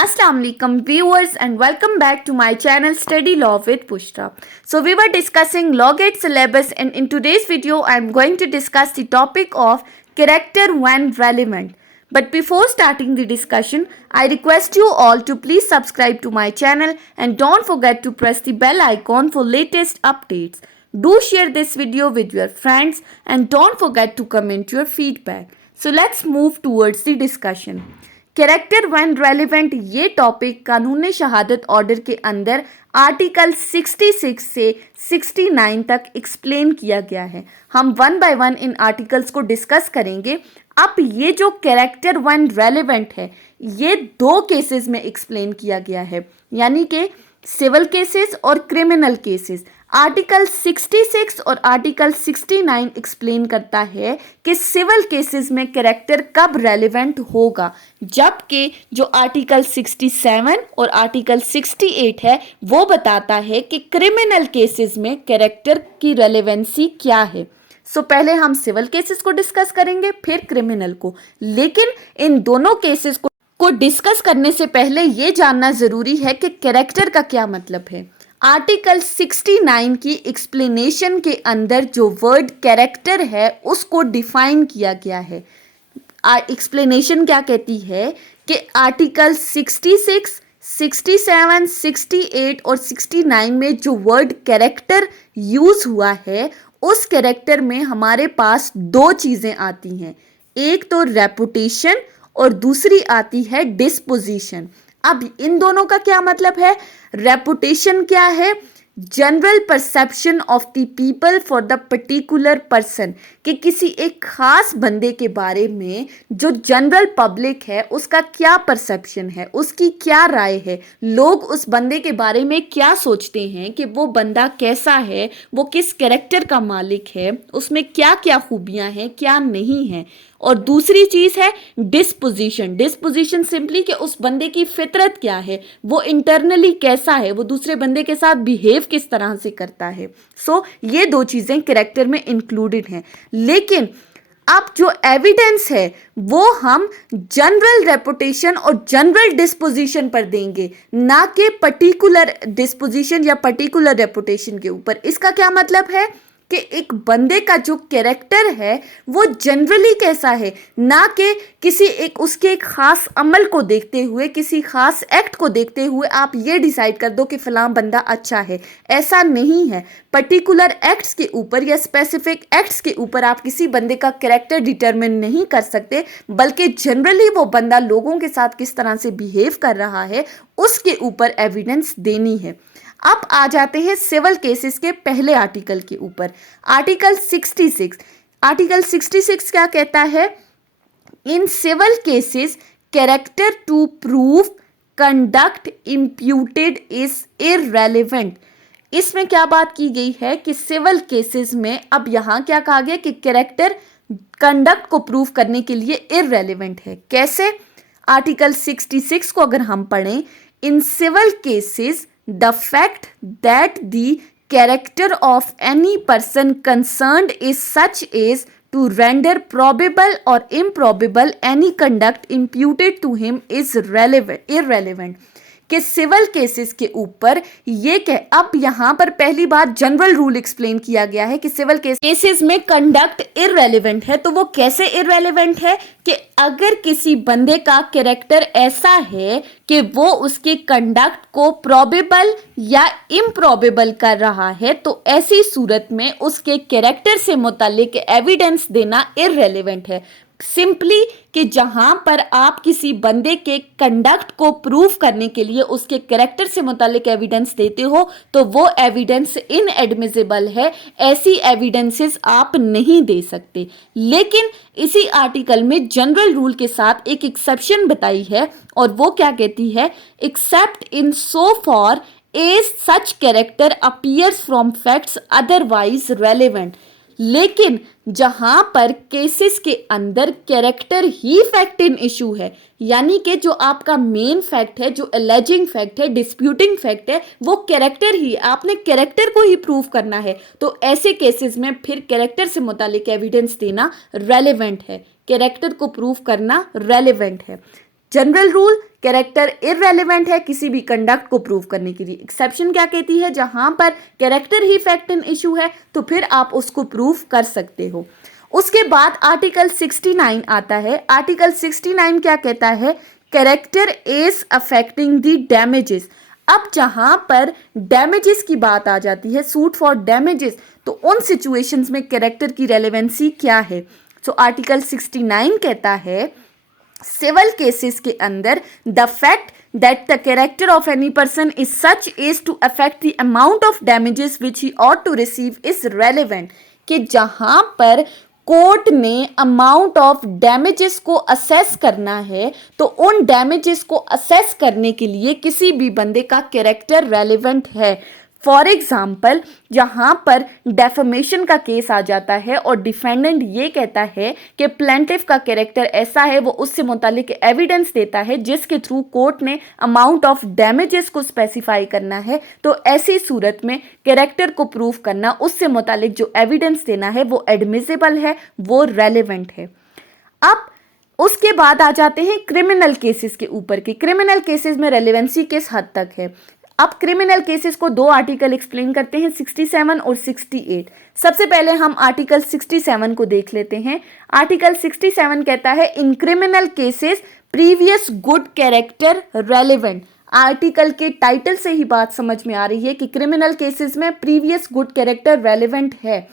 Assalamualaikum viewers and welcome back to my channel Study Law with Pushra. So we were discussing Law Gate syllabus and in today's video I am going to discuss the topic of character when relevant. But before starting the discussion, I request you all to please subscribe to my channel and don't forget to press the bell icon for latest updates. Do share this video with your friends and don't forget to comment your feedback. So let's move towards the discussion. Character when relevant ये topic कानून शहादत order के अंदर article 66 से 69 तक explain किया गया है. हम one by one in articles को डिस्कस करेंगे. अब ये जो कैरेक्टर व्हेन रेलिवेंट है ये दो केसेस में एक्सप्लेन किया गया है, यानी कि सिविल केसेस और क्रिमिनल केसेस. आर्टिकल 66 और आर्टिकल 69 एक्सप्लेन करता है कि सिविल केसेस में कैरेक्टर कब रेलिवेंट होगा, जबकि जो आर्टिकल 67 और आर्टिकल 68 है वो बताता है कि क्रिमिनल केसेस में कैरेक्टर की रेलेवेंसी क्या है. सो पहले हम सिविल केसेस को डिस्कस करेंगे फिर क्रिमिनल को, लेकिन इन दोनों केसेस को डिस्कस करने से पहले ये जानना ज़रूरी है कि कैरेक्टर का क्या मतलब है. आर्टिकल 69 की एक्सप्लेनेशन के अंदर जो वर्ड कैरेक्टर है उसको डिफाइन किया गया है. एक्सप्लेनेशन क्या कहती है कि आर्टिकल 66, 67, 68 और 69 में जो वर्ड कैरेक्टर यूज हुआ है उस कैरेक्टर में हमारे पास दो चीज़ें आती हैं. एक तो रेपुटेशन और दूसरी आती है डिस्पोजिशन. अब इन दोनों का क्या मतलब है? रेपुटेशन क्या है? General perception of the people for the particular person, कि किसी एक खास बंदे के बारे में जो जनरल पब्लिक है उसका क्या परसेप्शन है, उसकी क्या राय है, लोग उस बंदे के बारे में क्या सोचते हैं कि वो बंदा कैसा है, वो किस कैरेक्टर का मालिक है, उसमें क्या क्या खूबियां हैं क्या नहीं है. और दूसरी चीज़ है डिस्पोजिशन. डिस्पोजिशन सिंपली कि उस बंदे की फितरत क्या है, वो इंटरनली कैसा है, वो दूसरे बंदे के साथ बिहेव किस तरह से करता है. सो ये दो चीज़ें कैरेक्टर में इंक्लूडेड हैं. लेकिन अब जो एविडेंस है वो हम जनरल रेपुटेशन और जनरल डिस्पोजिशन पर देंगे, ना कि पर्टिकुलर डिस्पोजिशन या पर्टिकुलर रेपुटेशन के ऊपर. इसका क्या मतलब है कि एक बंदे का जो कैरेक्टर है वो जनरली कैसा है, ना कि किसी एक उसके एक खास अमल को देखते हुए, किसी खास एक्ट को देखते हुए आप ये डिसाइड कर दो कि फ़लाँ बंदा अच्छा है. ऐसा नहीं है. पर्टिकुलर एक्ट्स के ऊपर या स्पेसिफिक एक्ट्स के ऊपर आप किसी बंदे का कैरेक्टर डिटरमिन नहीं कर सकते, बल्कि जनरली वो बंदा लोगों के साथ किस तरह से बिहेव कर रहा है उसके ऊपर एविडेंस देनी है. अब आ जाते हैं सिविल केसेस के पहले आर्टिकल के ऊपर. आर्टिकल 66. आर्टिकल 66 क्या कहता है? In civil cases character to prove conduct imputed is irrelevant. इसमें क्या बात की गई है कि सिविल केसेस में अब यहाँ क्या कहा गया कि कैरेक्टर कंडक्ट को प्रूव करने के लिए इररेलेवेंट है. कैसे? आर्टिकल 66 को अगर हम पढ़ें, in civil cases the fact that the character of any person concerned is such as to render probable or improbable any conduct imputed to him is irrelevant. कि सिविल केसेस के ऊपर ये अब यहाँ पर पहली बार जनरल रूल एक्सप्लेन किया गया है कि सिविल केसेस में कंडक्ट इररेलेवेंट है. तो वो कैसे इररेलेवेंट है? कि अगर किसी बंदे का कैरेक्टर ऐसा है कि वो उसके कंडक्ट को प्रोबेबल या इम्प्रोबेबल कर रहा है, तो ऐसी सूरत में उसके कैरेक्टर से मुतालिक एविडेंस देना इररेलेवेंट है. सिंपली कि जहां पर आप किसी बंदे के कंडक्ट को प्रूव करने के लिए उसके कैरेक्टर से मुतालिक एविडेंस देते हो तो वो एविडेंस इनएडमिसिबल है. ऐसी एविडेंसेस आप नहीं दे सकते. लेकिन इसी आर्टिकल में जनरल रूल के साथ एक एक्सेप्शन बताई है, और वो क्या कहती है? Except in so far as such character appears from facts otherwise relevant. लेकिन जहां पर केसेस के अंदर कैरेक्टर ही फैक्ट इन इशू है, यानी कि जो आपका मेन फैक्ट है, जो एलेजिंग फैक्ट है, डिस्प्यूटिंग फैक्ट है, वो कैरेक्टर ही, आपने कैरेक्टर को ही प्रूव करना है, तो ऐसे केसेस में फिर कैरेक्टर से मुतालिक एविडेंस देना रेलेवेंट है. कैरेक्टर को प्रूव करना रेलेवेंट है. जनरल रूल कैरेक्टर इररेलेवेंट है किसी भी कंडक्ट को प्रूव करने के लिए। एक्सेप्शन क्या कहती है, जहां पर कैरेक्टर ही फैक्ट इन इशू है तो फिर आप उसको प्रूव कर सकते हो। उसके बाद आर्टिकल 69 आता है। आर्टिकल 69 क्या कहता है, character is affecting the damages. अब जहां पर डैमेजेस की बात आ जाती है, सूट फॉर डैमेजेस, तो उन सिचुएशंस में कैरेक्टर की रेलेवेंसी क्या है। सो आर्टिकल 69 कहता है सिविल केसेस के अंदर the fact that the character of any person is such as to affect the amount of damages which he ought to receive is relevant। कि जहां पर कोर्ट ने अमाउंट ऑफ डैमेजेस को assess करना है तो उन डैमेजेस को असेस करने के लिए किसी भी बंदे का कैरेक्टर रेलेवेंट है। फॉर एग्जाम्पल जहां पर डेफमेशन का केस आ जाता है और डिफेंडेंट ये कहता है कि प्लेंटिफ का कैरेक्टर ऐसा है, वो उससे मुतालिक एविडेंस देता है जिसके थ्रू कोर्ट ने अमाउंट ऑफ डैमेजेस को स्पेसिफाई करना है, तो ऐसी सूरत में कैरेक्टर को प्रूव करना, उससे मुतालिक जो एविडेंस देना है वो एडमिसिबल है, वो रेलेवेंट है। अब उसके बाद आ जाते हैं क्रिमिनल केसेस के ऊपर के। क्रिमिनल केसेस में रेलेवेंसी किस हद तक है। अब क्रिमिनल केसेस को दो आर्टिकल एक्सप्लेन करते हैं, 67 और 68। सबसे पहले हम आर्टिकल 67 को देख लेते हैं। आर्टिकल 67 कहता है in criminal cases previous good character relevant. Article के टाइटल से ही बात समझ में आ रही है कि क्रिमिनल केसेस में प्रीवियस गुड कैरेक्टर रेलेवेंट है।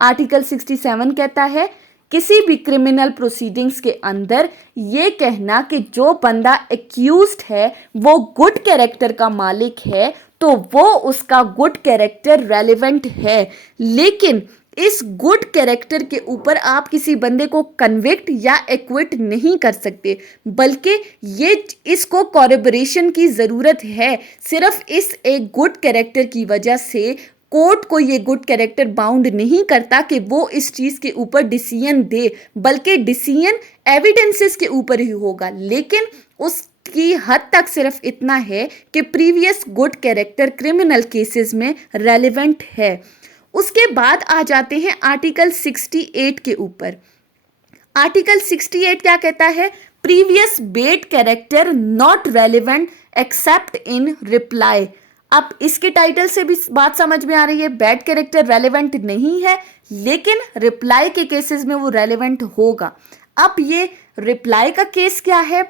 आर्टिकल 67 कहता है किसी भी क्रिमिनल प्रोसीडिंग्स के अंदर ये कहना कि जो बंदा एक्यूज्ड है वो गुड कैरेक्टर का मालिक है तो वो उसका गुड कैरेक्टर रेलेवेंट है, लेकिन इस गुड कैरेक्टर के ऊपर आप किसी बंदे को कन्विक्ट या एक्विट नहीं कर सकते, बल्कि ये इसको कॉरबोरेशन की ज़रूरत है। सिर्फ इस एक गुड कैरेक्टर की वजह से कोर्ट को ये गुड कैरेक्टर बाउंड नहीं करता कि वो इस चीज़ के ऊपर डिसीजन दे, बल्कि डिसीजन एविडेंसेस के ऊपर ही होगा, लेकिन उसकी हद तक सिर्फ इतना है कि previous good character criminal cases में रेलेवेंट है। उसके बाद आ जाते हैं आर्टिकल 68 के ऊपर। आर्टिकल 68 क्या कहता है, previous bed character not relevant accept in reply. अब इसके टाइटल से भी बात समझ में आ रही है, बैड कैरेक्टर रेलेवेंट नहीं है लेकिन रिप्लाई के केसेस में वो रेलेवेंट होगा। अब ये रिप्लाई का केस क्या है,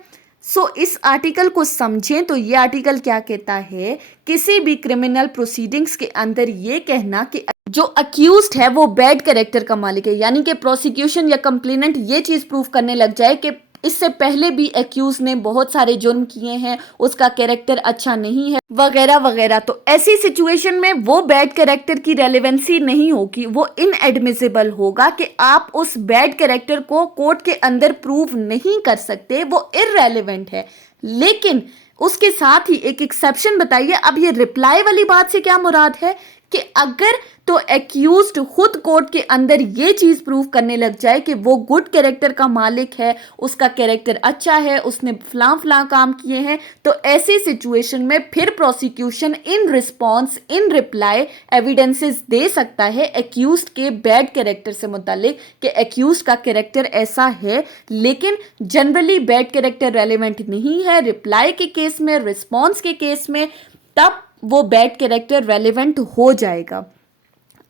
इस आर्टिकल को समझें तो ये आर्टिकल क्या कहता है, किसी भी क्रिमिनल प्रोसीडिंग्स के अंदर ये कहना कि जो अक्यूज्ड है वो बैड कैरेक्टर का मालिक है, यानी कि प्रोसिक्यूशन या कंप्लेनेंट ये चीज़ प्रूव करने लग जाए कि इससे पहले भी एक्यूज ने बहुत सारे जुर्म किए हैं, उसका कैरेक्टर अच्छा नहीं है वगैरह वगैरह, तो ऐसी सिचुएशन में वो बैड कैरेक्टर की रेलेवेंसी नहीं होगी, वो इनएडमिसिबल होगा कि आप उस बैड कैरेक्टर को कोर्ट के अंदर प्रूव नहीं कर सकते, वो इररेलेवेंट है। लेकिन उसके साथ ही एक एक्सेप्शन बताइए। अब ये रिप्लाई वाली बात से क्या मुराद है कि अगर तो एक्यूज्ड खुद कोर्ट के अंदर ये चीज प्रूव करने लग जाए कि वो गुड कैरेक्टर का मालिक है, उसका कैरेक्टर अच्छा है, उसने फलां फलां काम किए हैं, तो ऐसी सिचुएशन में फिर prosecution in response in reply evidences दे सकता है एक्यूज्ड के बैड कैरेक्टर से मुतालिक कि एक्यूज्ड का कैरेक्टर ऐसा है, लेकिन जनरली बैड कैरेक्टर रेलेवेंट नहीं है। रिप्लाई के केस में, रिस्पॉन्स के केस में तब वो बैड कैरेक्टर रेलेवेंट हो जाएगा।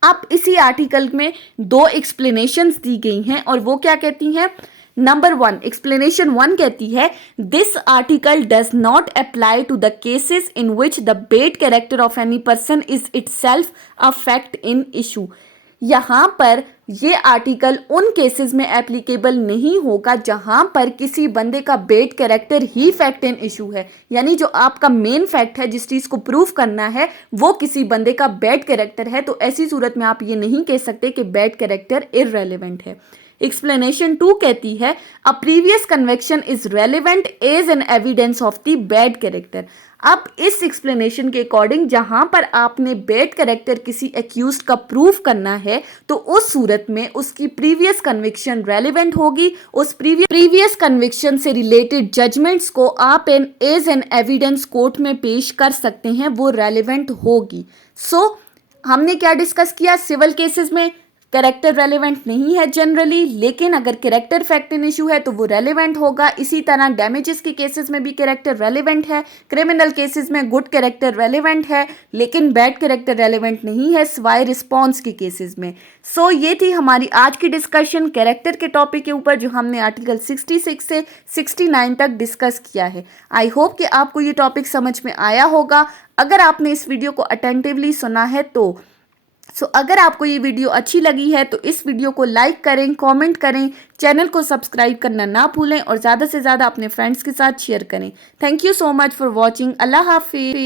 अब इसी आर्टिकल में दो एक्सप्लेनेशंस दी गई हैं और वो क्या कहती हैं। नंबर 1, एक्सप्लेनेशन 1 कहती है this article does not apply to the cases in which the bad character of any person is itself a fact in issue. यहाँ पर ये आर्टिकल उन केसेस में एप्लीकेबल नहीं होगा जहाँ पर किसी बंदे का बेड कैरेक्टर ही फैक्ट इन इशू है, यानी जो आपका मेन फैक्ट है जिस चीज़ को प्रूव करना है वो किसी बंदे का बैड कैरेक्टर है, तो ऐसी सूरत में आप ये नहीं कह सकते कि बैड कैरेक्टर इररेलेवेंट है। एक्सप्लेनेशन 2 कहती है a previous conviction is relevant as an evidence of the bad character. अब इस एक्सप्लेनेशन के अकॉर्डिंग जहां पर आपने बैड कैरेक्टर किसी एक्यूज्ड का प्रूफ करना है तो उस सूरत में उसकी प्रीवियस कन्विक्शन रेलेवेंट होगी। उस प्रीवियस कन्विक्शन से रिलेटेड जजमेंट्स को आप एज एन एविडेंस कोर्ट में पेश कर सकते हैं, वो रेलेवेंट होगी। हमने क्या डिस्कस किया, सिविल केसेस में कैरेक्टर रेलेवेंट नहीं है जनरली, लेकिन अगर कैरेक्टर फैक्ट इन इशू है तो वो रेलेवेंट होगा। इसी तरह डैमेजेस के केसेस में भी कैरेक्टर रेलेवेंट है, क्रिमिनल केसेस में गुड कैरेक्टर रेलेवेंट है, लेकिन बैड कैरेक्टर रेलेवेंट नहीं है सिवाय रिस्पॉन्स के केसेस में। सो ये थी हमारी आज की डिस्कशन कैरेक्टर के टॉपिक के ऊपर, जो हमने आर्टिकल 66 से 69 तक डिस्कस किया है। आई होप कि आपको ये टॉपिक समझ में आया होगा। अगर आपने इस वीडियो को अटेंटिवली सुना है तो अगर आपको ये वीडियो अच्छी लगी है तो इस वीडियो को लाइक करें, कमेंट करें, चैनल को सब्सक्राइब करना ना भूलें और ज़्यादा से ज़्यादा अपने फ्रेंड्स के साथ शेयर करें। Thank you so much for watching. अल्लाह हाफिज़।